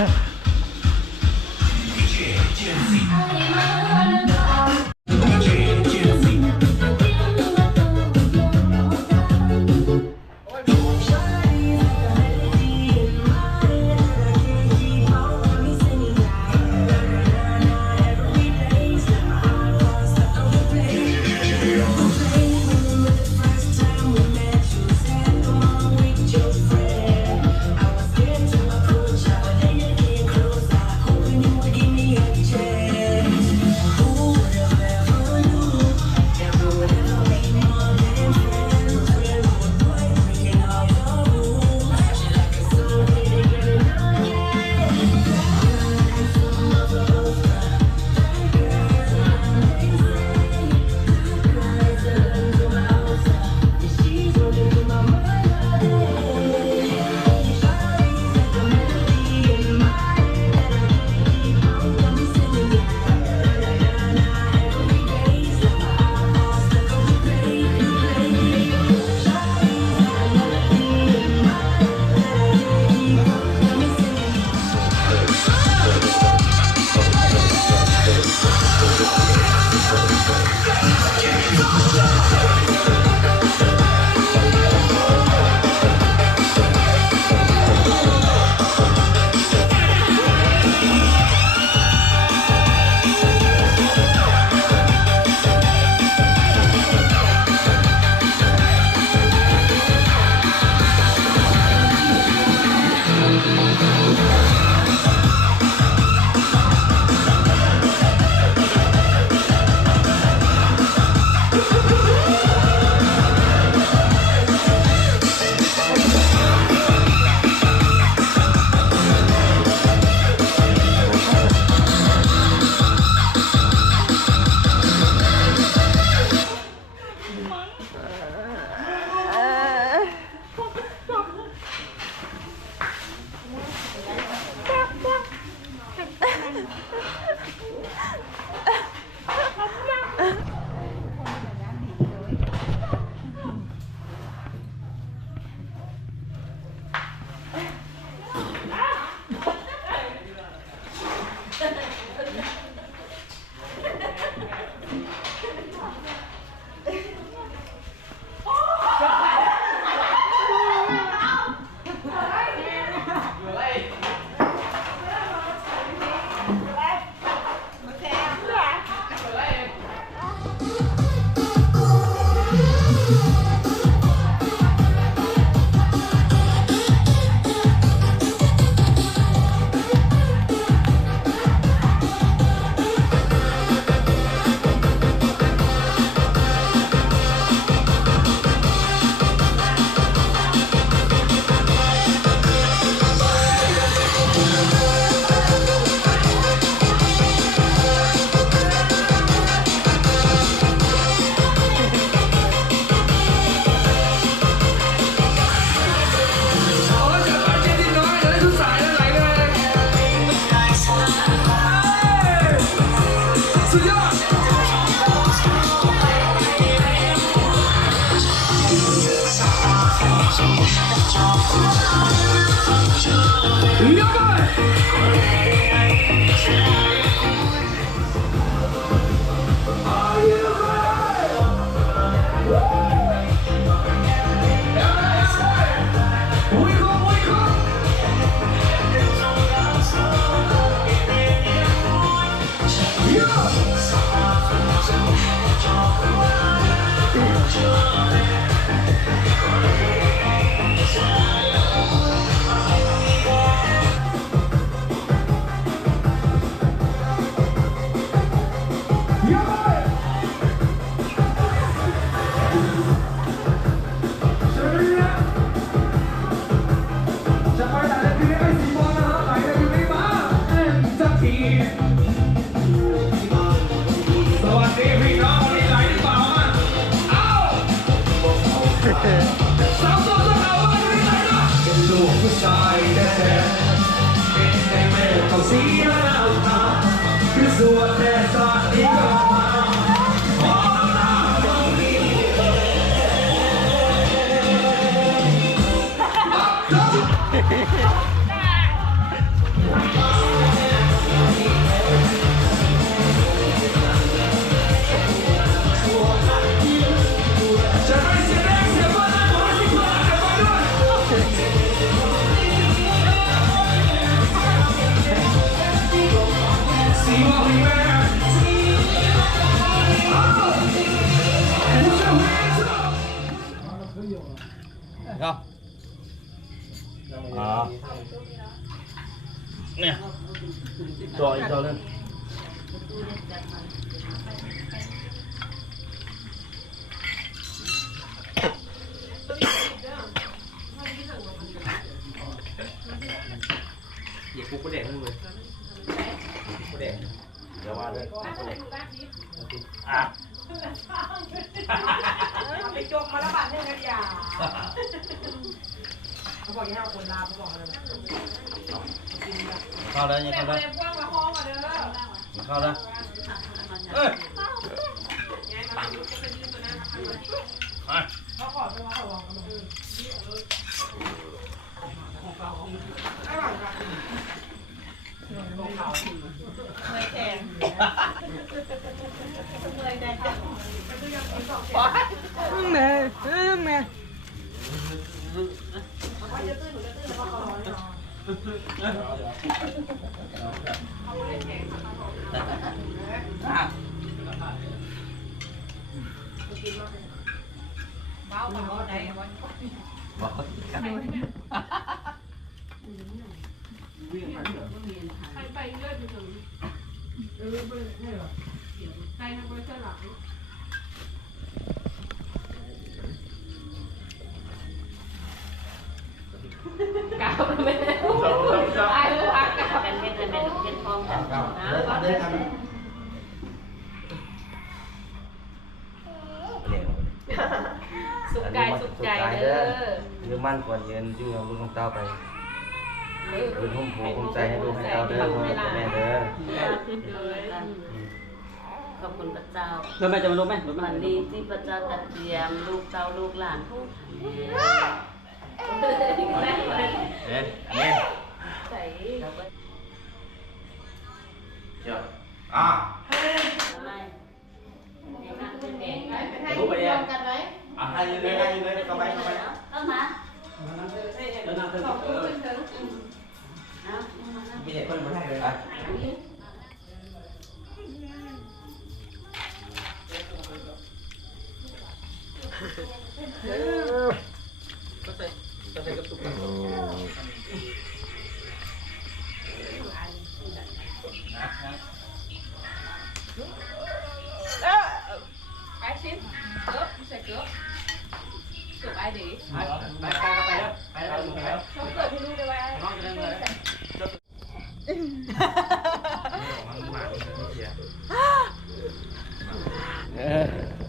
Yeah. không à. nè rồi cho lên Vậy cô có đèn không người? Có đèn. Dạ qua đây. À. ก็แดงขึ้นเลยก็แดงเดี๋ยวว่าด้วยอะไปจกมาแล้วบาดเนี่ยกันอย่าเขาบอกอย่าให้เอาคนลาเขาบอกเลยเข้าแล้วยังแต่เข้าคแล้วนในพวกมาห้องมาเด้อยังเข้าแล้วเอ้ยย้ายมาจะเป็นยืนตัวนั้นมาเขาขอจะมาขอลองกันเลยไม่แข็งเลยได้จัง แม่แม่เบ้ามาได้ มโผหุ้มใจให้ลูกให้เต้าเด้อพ่อแม่เด้อขอบคุณพระเจ้าแล้วแม่จะมาลงไหมลงไหมวันนี้ที่พระเจ้าจัดเตรียมลูกเต้าลูกหลานทุกเอ๊ะนี่ใส่แล้วก็เดี๋ยวอะไม่ในงานเป็นเด็กรู้ไปยังอะให้ยืนเลยให้ยืนเลยเข้าไปเข้าไปเข้ามาแล้วนั่งเถอะขอบคุณเธอเอา bây giờ con muốn hai rồi à ai xin? Cướp sẽ cướp cướp ai để ai ai ai ai ai ai ai ai ai ai ai ai ai ai ai? Ai ai ai ai ai ai ai เ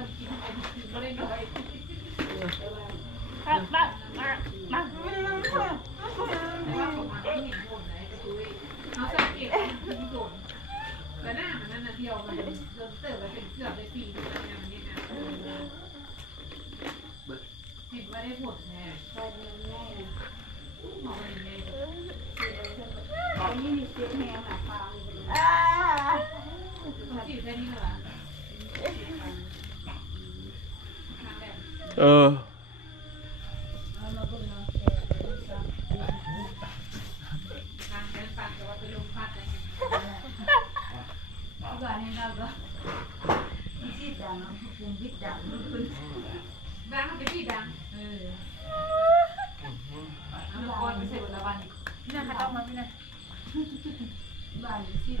รื่องกินไอ้กินก็ได้น้อย มามามามา ว่าผมมาไม่เห็นผลไหนก็คือเขาสังเกตที่โดนแต่หน้ามันนั่นนะเดียวมันเริ่มเติบไปเป็นเกือบได้ปีนึงแล้วเนี่ยมันนี่นะเห็นว่าได้ผลแน่มองมันยังไง ตอนนี้มีเสียงแมวหาฟัง เขาจีบได้นี่เหรอ เออ ทางการปันแต่ว่าไปลงพัดอะไร ก่อนให้เราก็มีชีดดังปุ่มพิษดังคุณ ดังไปที่ดัง เออ เอาก่อนไปเสร็จแล้ววันนี้พี่นาค่ะต้องมาพี่นาบ้านชี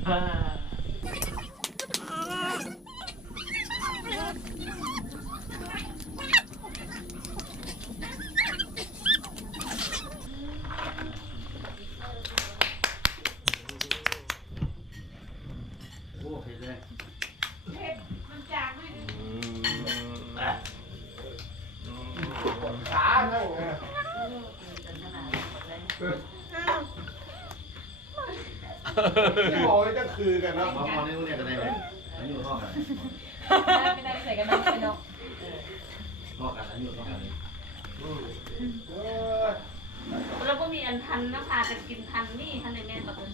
คือกันนะพอพอนี่เนี่ยกันได้ไหมอันนี้อยู่ห้องกัน ไม่ได้ใส่กันน้ำไปเนาะ ห้องกันอันนี้อยู่ห้องกัน เออ เราก็มีอันทันนะพากันกินทันนี่ทันในแม่ตะกุน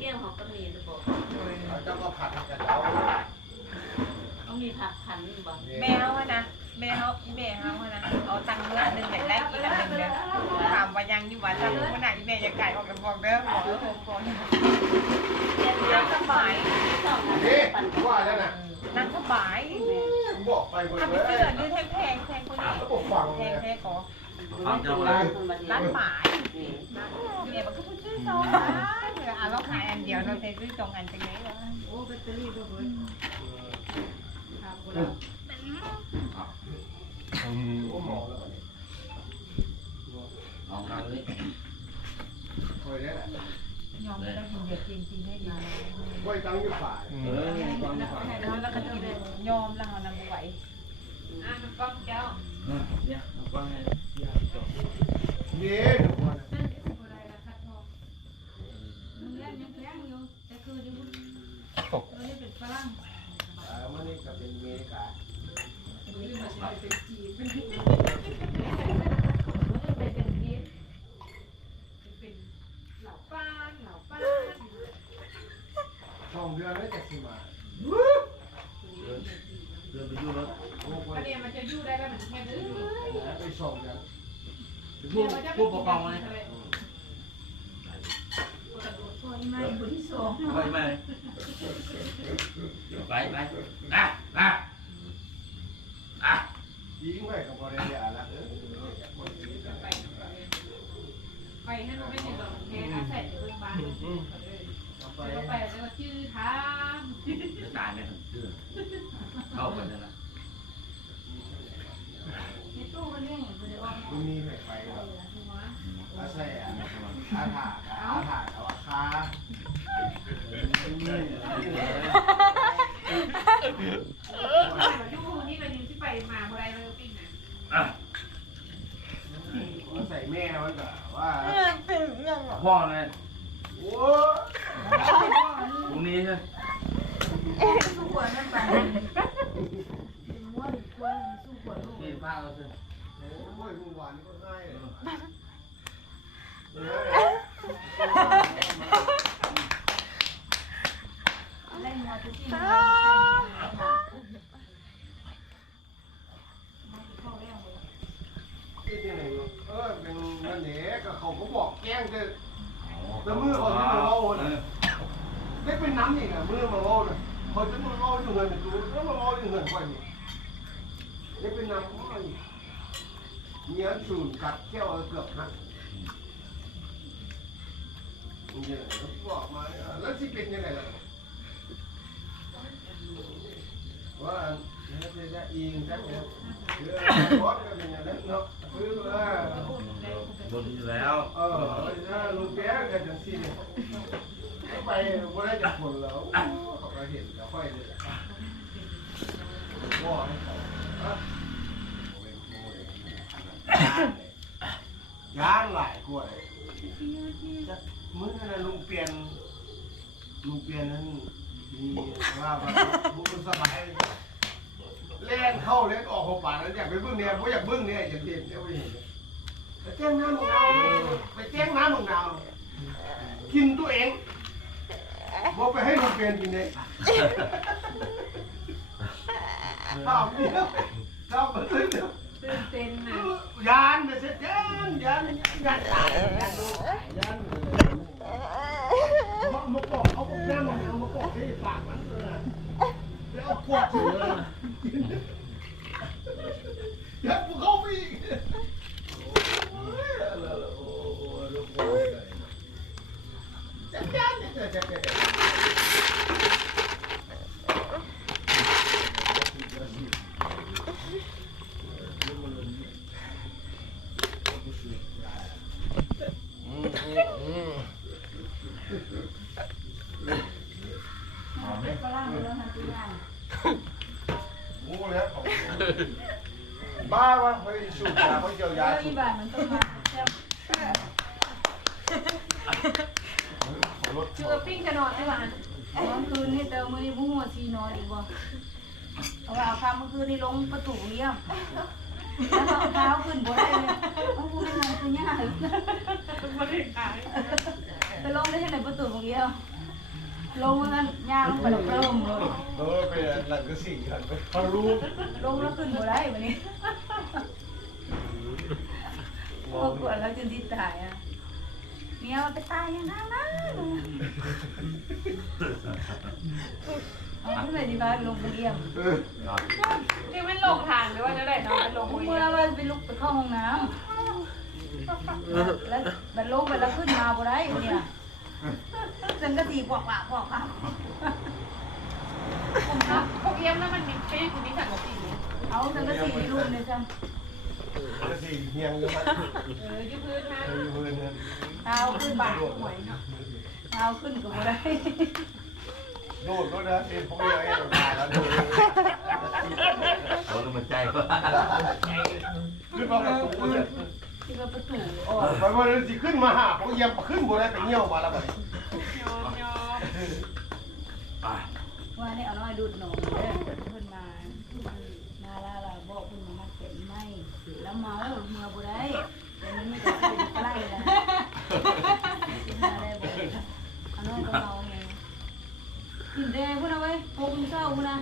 แก้วของก็มีจะบอก เจ้าก็ผัดกับเจ้า ต้องมีผักพันบอก แม่เขาอะนะแม่เขา อีแม่เขาอะนะเอาตังค์เมื่อหนึ่งอยากได้กี่อันหนึ่งเด้อถามว่ายังอยู่ว่าถ้ารู้ว่าไหนอีแม่อยากไก่ออกจากบอกเด้อบอกเออโทรก่อนนั่งสบายนี่ว่าแล้วนะนั่งสบายบอกไปคนทำไปเลเสื้อยืดแพงแพงแพงคนนี้ก็ฟังแพงแพงก่อฟังเจ้าไรร้านหมายแม่บอกก็พูดชื่อสองเดี๋ยวอะเราขายอันเดียวเราเทซื้อจองอันจังไงวะโอ้แบตเตอรี่ก็เบิร์ดครับกู โอ้หมอแล้วเอาทางเลยคอยได้แหละยอมแล้วคุณเด็กจริงๆให้ดีไว้ตั้งอยู่ฝ่ายเออฟังฟังแล้วแล้วก็กินยอมแล้วเขานำไหวอะมันก้องแก้วเนี่ยฟังให้นี่ยทุกคนนั่นคือะไรล่ะคัดทองมึงเล่นยังแรงอยู่แต่คือเราเล่นเป็นฝรั่งมันนี่ก็เป็นเมกา ช่องเดือนไม่จะสิมาเดินไปดูรถโอ้โหประเดี๋ยวมันจะยู่ได้แล้วมันแค่ดื้อไปช่งเดือนผู้ผู้ปกครองเลยไม่คนที่สองไปไปไปไปอะอะอะ ยิงไว้กับบริยาละเออไปให้เราไม่เห็นหรอกแค่อาศัยในเบื้องบ้านไปเราไปแล้วก็ชื่อทามจะตายไหมชื่อเข้าไปนั่นละในตู้มันเรื่องอย่างคุณเดียวคุณมีไม่ไปหรอกหัวอาศัยอาถาอาถาเอาคายูนี่เป็นยูที่ไปมาเมื่อไรเลยปิ้งนะ อะ ใส่ แม่มันก็ว่าเป็นยังหรอพ่อไงโอ้พรุ่งนี้ใช่สู้หัวนั่นไปม้วนกวนสู้หัวลูกที่ป้าเราใช่ยมึงหวานก็ง่ายเลยเล่นมอเตอร์ซิ่งที่ที่ไหนเออเป็ นั่นเองก็เขาก็บอกแกล้งแต่แล้วมือเขาจะมาเล่านี่ยได้เป็นน้ำอีกอะมือมาเล่านี่ยเขาจะมาเล่าอยู่เงินตัวแล้วมาเล่าอยู่เงินก่อนนี่ได้เป็นน้ำมาอีกเนี้ยสูนกัดแก้วเกือบหักเนี่ยบอกมาแล้วที่เป็นยังไงล่ะว่าเนี่ยจะอิงจักเนี่ยเรื่องรถก็เป็นอย่างนั้นเนาะคือเอ ตัวนี้แล้วเออลูกแก้กันจังซี่ไปไม่ได้จากคนแล้วเขาก็เห็นแล้วค่อยเลยพ่อให้เขาย้นหลายกล้วยมื้อนั้นลุงเปลี่ยนลุงเปลี่ยนนั้นมีว่าบบุกสบายเล่นเข้าเล่นออกหัวป่นแล้วอยากไปบึ้งเนี่ยบ่อยากบึ้งเนี่ยอยากเห็นเนี่ยไม่เห็น ไปแจ้งน้ำมึงเอาไปแจ้งน้ำมึงเอากินตัวเองบอกไปให้ลุงเปลี่ยนกินเลยข้าวเดียวข้าวมันเลยเดียวตื่นเต้นนะยานไม่ใช่ยานยานยานตายยานดูยานมามาปอกเอาพวกยานมันเอามาปอกที่ปากมันเลยแล้วเอาขวดเลยานพวกเขาไปอีกโอ้ยแล้วโอ้โหลูกโอ้ยจัดการจัดการจัดการงูเลยของบ้าวะไปสูบยาไปเจียวยาสูบิ่งจะนอนได้ป่ะเมื่อคืนนี่เติมมือนี่ผู้หัวชีนอนอีกบ่เอาว่าเอาพาเมื่อคืนนี่ลงประตูเยี่ยมแล้วก็เอาเท้าขึ้นบ่ได้เลยต้องพูดยังไงคือยากมาถึงขายไปลงได้ที่ไหนประตูของเยี่ยมลงงั้นย่างลงไปแล้วเริ่มเลยเออเป็นหลังก็สิ่งกันเขารู้ลงแล้วขึ้นบ่ได้วันนี้พวกกวแล้วจนที่ตายอะ เมียมันไปตายอย่างนั้นนะเอาขึ้นไปดีบ้านลงไปเยี่ยมเออนี่ไม่ลงทางหรือว่าจะได้นอนไปลงผมคุยเมื่อวันไปลุกไปเข้าห้องน้ำแล้วมันลงไปแล้วขึ้นมาบ่ได้เนี่ยจังกะสีปอกปากปอกปากผมนะพวกเยี่ยมแล้วมันมีเป็นคุณนิสัยกับสีเอาจังกะสีรูปเนี่ยจังก็สิ่งเฮียงอยู่มันเออยืดพื้นนะเอออยู่เลย เนี่ยเอาขึ้นบากหวยเอาะเท้าขึ้นก็บ่ได้โดดก็นะเป็นพวกนี้ไอ้ตัวตายแล้วโดดเขาต้องมาใจว่าขึ้นมาประตูเนี่ยที่ว่าประตูออกไปวันนี้สิขึ้นมาหาพวกเยี่ยมขึ้นบนได้ไปเงี้ยวมาแล้วบัดนี้ยอมยอมว่านี่เอาน้อยดูดหนมเด้อเพิ่นมามาแล้วเราบอกเพิ่นมามัดเป็นไม้แล้วเมาเมื่อบ่ได้แต่นี่ก็เป็นใกล้แล้วมาได้บ่เอาน้อยก็เมาไงกินแดง พุ่นเอาไว้หกโมงเช้าพุ่นน่ะ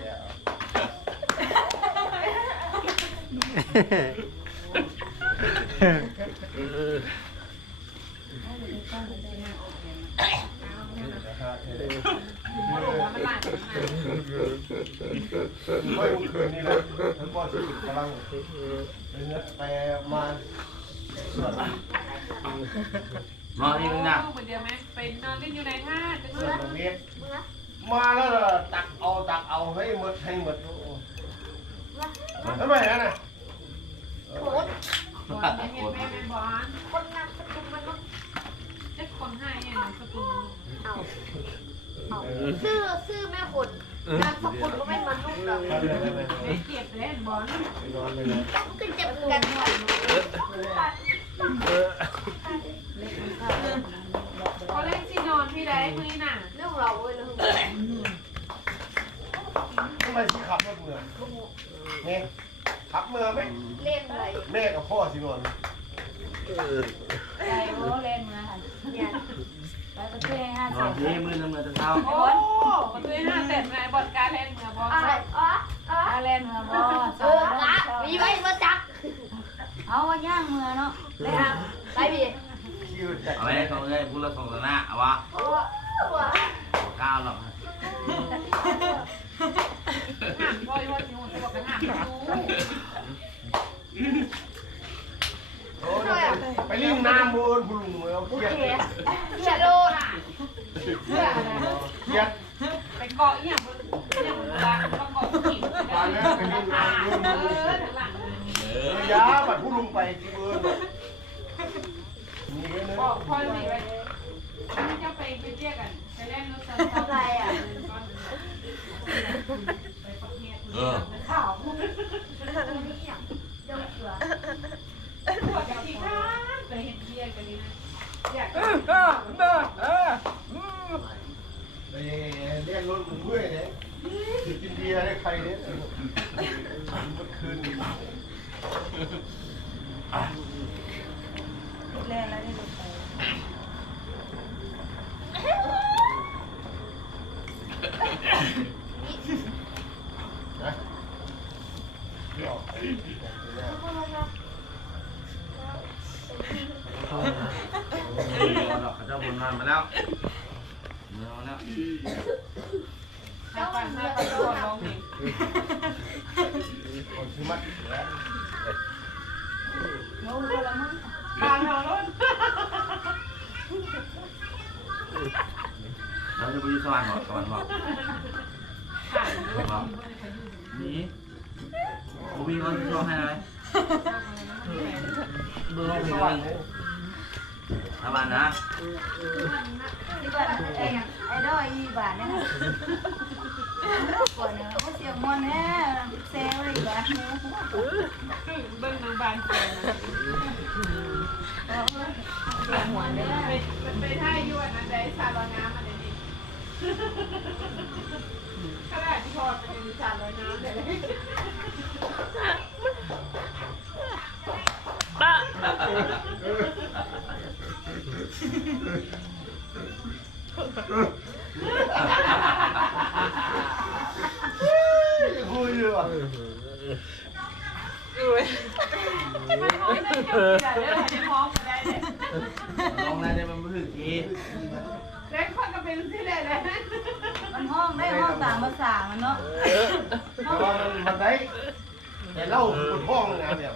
นหลายไม่คืนนี้นะทั้งก้อนที่กำลังเนี่ยไปมาส่วนรอนี่มึงนะ เดียวไหมเป็นนอนเล่นอยู่ในท่าจะส่เมื่อ ตรงนี้มาแล้วตักเอาตักเอาให้หมดให้หมดทำไมนะบอลเย็นๆแม่แม่บอลคนนำสกุลมันต้องเจ็ดคนให้เนี่ยสกุลเอาเอาชื่อชื่อแม่คนนามสกุลก็ไม่มันลูกดอกไม่เก็บเล่นบอลนอนเลยนะต้องขึ้นเจ็บกันพอ เล่นที่นอนพี่ได้พื้นน่ะเรื่องเราเว้ยเรื่องทำไมที่ขับรถเมืองเนี่ยขับเมืองไหมเล่นอะไรแม่กับพ่อสินอนใจโอ้เล่นมาค่ะเนี่ยไปประเทศห้านอสานมที่มือน้ำมือตะเท้าโอ้ประตูห้าเต็มเลยบอลการเล่นเมือบอลอะไรอ๋อเล่นเมืองบ่เออละมีไว้มาจักเอาย่างเมืองเนาะไปทางไปบีคิวใจ เอาไว้ของเลยพูดละสองตะหน้าเอาวะโอ้หัวก้าวหรอกห่างบ่อยว่าจิ๋วจะบอกกันห่างดูโอ้ไปรีบน้ำบนบุลุงเอาเครียดชะโลดเสื้ออะไรเครียดไปเกาะอย่างอย่างหลังก็เกาะหินได้เออหลังเออยะบัดผู้ลุงไปที่เบิร์นมีเงิน บอพอหน่อยไว้นี่จะไปไปเรียกกันไปเล่นรถเติมน้ำลายอะเออข้าวนี่อย่างเดือดเดือดวดกัที่ข้าไปเห็นเรียกกันนี่นะอยากก็เบอร์เออไปเรียกรถมึงด้วยเนี่ยกินเบียร์ได้ใครเนี่ยเมื่อคืนแรงแล้วเนี่ย มาแล้วมาแล้วห้าวปั้นห้าวปั้นก่อนลงนี่คนซื้อมัดแล้วโน้ตละมั้งปานเอาล้นเราจะไปดูสวรรค์ก่อนสวรรค์บอกบอกนี่ผมมีคนช่วยให้อะไรเบอร์ห้องเพลง นึงทำบ้านนะที่บ้านไอ้ไอ้ดอยอีบ้านเนี่ยก่อนเนี่ยเขาเสียงมอนแน่เซลอีบ้านเบิ้งนางบานเสียงหัวเลยไปไปท่ายยวนนั้นได้ชาลอยน้ำอะไรนี่ขนาดที่พอเป็นชาลอยน้ำเลยคุย อยู่อะมันพร้อมได้เดี๋ยวเลยวจะพร้อมกันได้เลยลองได้ได้มันไม่ถึงทีเล็กคนก็เป็นที่เลยเลยมันห้องได้ห้องต่างภาษามันเนาะแต่ว่ามันมันได้แต่เล่าบนห้องนะเนี่ย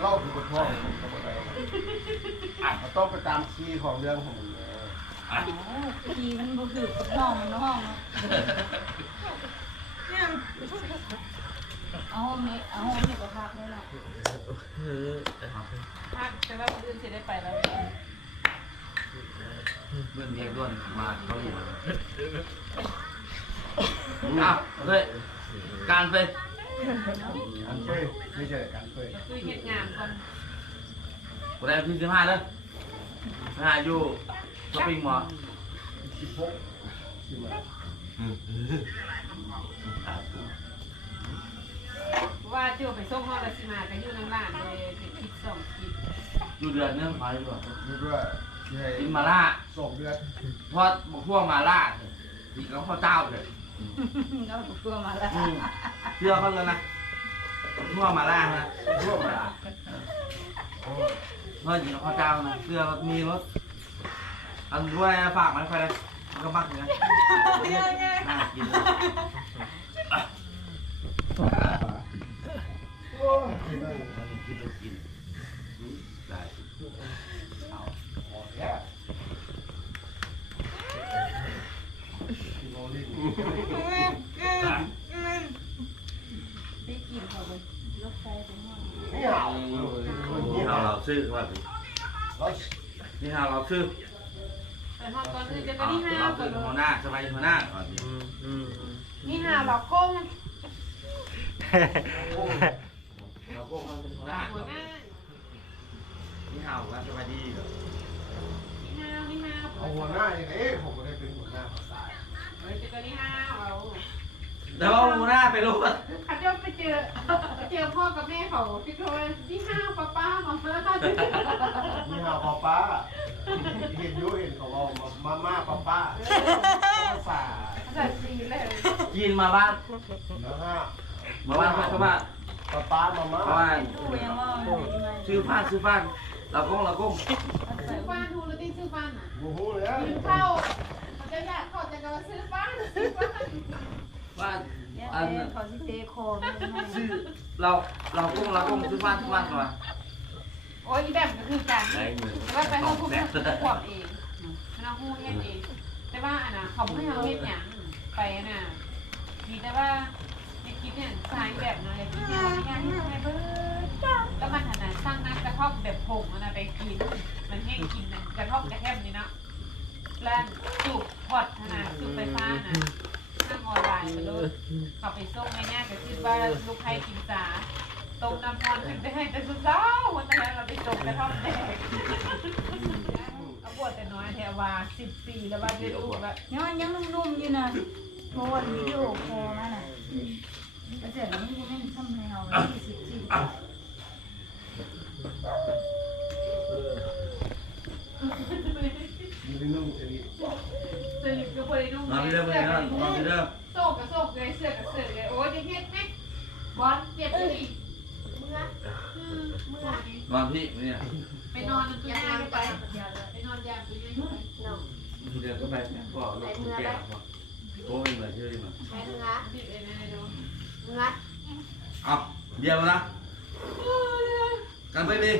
เล่าบนห้องต้องไปตามคีย์ของเรื่องของมันทีมันบ่คือกับห้องมันห้องเนาะเอาห้องนี้เอาห้องนี้ก็พักเลยเนาะพักแต่ว่าคนอื่นจะได้ไปแล้วเมื่อเรียกด้วนมาเขาอยู่อ้าวเฮ้ยการไป การเคยไม่ใช่การเคยคือเหตุงานคนวันแรกที่สิบห้าเลยสิบห้าอยู่ช้อปปิ้งมอลล์สิบหกสิบมาว่าเดี๋ยวไปส่งห้องราชิมากันอยู่น้ำร้านเลยคิดสองคิดอยู่เดือนนึงพาอยู่นี่ด้วยที่ให้กินมาล่าสองเดือนทอดบกพวกมาล่าอีกแล้วข้าวเจ้าเลย เราตัวมาแล้วอืมเชื่อเขาเลยนะพวกมาล่านะพวกมาล่าทอดอีกแล้วข้าวเจ้านะเชื่อว่ามีรถอันด้วยฝากมันไปเลยมันก็มักอย่างนั้นน่ากินเลยโอ้ย คิดไปกินได้ ออกแล้วที่โรงเรีย นไปกินเขาไปรถไฟไปห้องนี่เหรอนี่เราเราซื้อว่าเรานี่เราเราซื้อไปห้องก่อนอื่นจะไปเราที่ห้าเราก่อซื้นอหัวหน้าสบายหัวหน้าก่อนนี่ห้าเราโก้ง เราก็มาเป็นหัวหน้า หัวหน้า นี่เราว่าสบายดีเหรอ นี่ห้านี่ห้า เอาหัวหน้าอย่างนี้ผมก็ได้เป็นหัวหน้าภาษา เฮ้ยจะไปที่ห้าเอา แล้วหัวหน้าไปรู้ป่ะ ขัดยกไปเจอไปเจอพ่อกับแม่เขาพี่โทยที่ห้าป้าป้าของเพื่อน นี่ฮาวป้าป้าเห็นอยูเห็นเขาบอกมาม่าป้า ป้าภาษาภาษาจีนเลยจีนมาบ้านแล้วฮะมาบ้านเขาบ้านป้าป้ามาม่าเขาบ้านตู้ยังว่ามันดีไหมซื้อผ้าซื้อผ้าเราก้งเราก้งซื้อบ้านทูแล้วที่ซื้อบ้านอะโอ้โหแล้วซื้อข้าวเขาจะอยากเขาจะก็ซื้อบ้านซื้อบ้านบ้านเนี่ยอันเขาสิเตะคอมันให้ซื้อเราเราก้งเราก้งซื้อผ้าซื้อผ้าก่อนโอ้ยแบบก็คือการได้เงินว่าไปห้องคุกขวบเองมันเอาหูเฮ็ดเองแต่ว่าอันน่ะ เขาไม่เอาเฮ็ดหยังไปน่ะมีแต่ว่าในคลิปเนี่ยสายแบบนะอย่างที่เนี่ยงานที่ทำไมเบิร์ดแล้วมันขนาดสร้างน้ำกระท่อมแบบผงมันะไปกิน มันให้กินมันกระท่อมกระแทมนี่เนาะแล้วสูบพอดขนาดสูบไฟฟ้านะทางออนไลน์ไปเลยเขาไปส่งในเนี่ยก็คือว่าลูกใครกินสาต้มน้ำพรขึ้นไปให้แต่สุดเช้าวันนั้นเราไปส่งกระท่อมแดง วดแต่น้อยแถวว่าสิบปีแล้วว่าจะลูกแบบย้อนยังนุ่มๆอยู่นะโทรวิดีโอคอลมาน่ะแล้วเสร็จแล้วนี่ยังทำให้เรายี่สิบสี่มีนุ่งจะดีสลิปก็พอได้นุ่งนอนที่เดิมเลยนะนอนที่เดิมโซกกับโซกเลยเสือกับเสือเลยโอ้ยจะเฮ็ดไหมบอลเจ็บอีกเมื่อเมื่อนอนพี่เนี่ยไปนอนตัวหน้าไปไปนอนยามตัวนี้ เดี๋ยวก็ไปก็รถแก่โอ้ยเหมือนชื่อมันบิดเลยนะดูเอาเดี๋ยวนะกันไปดิ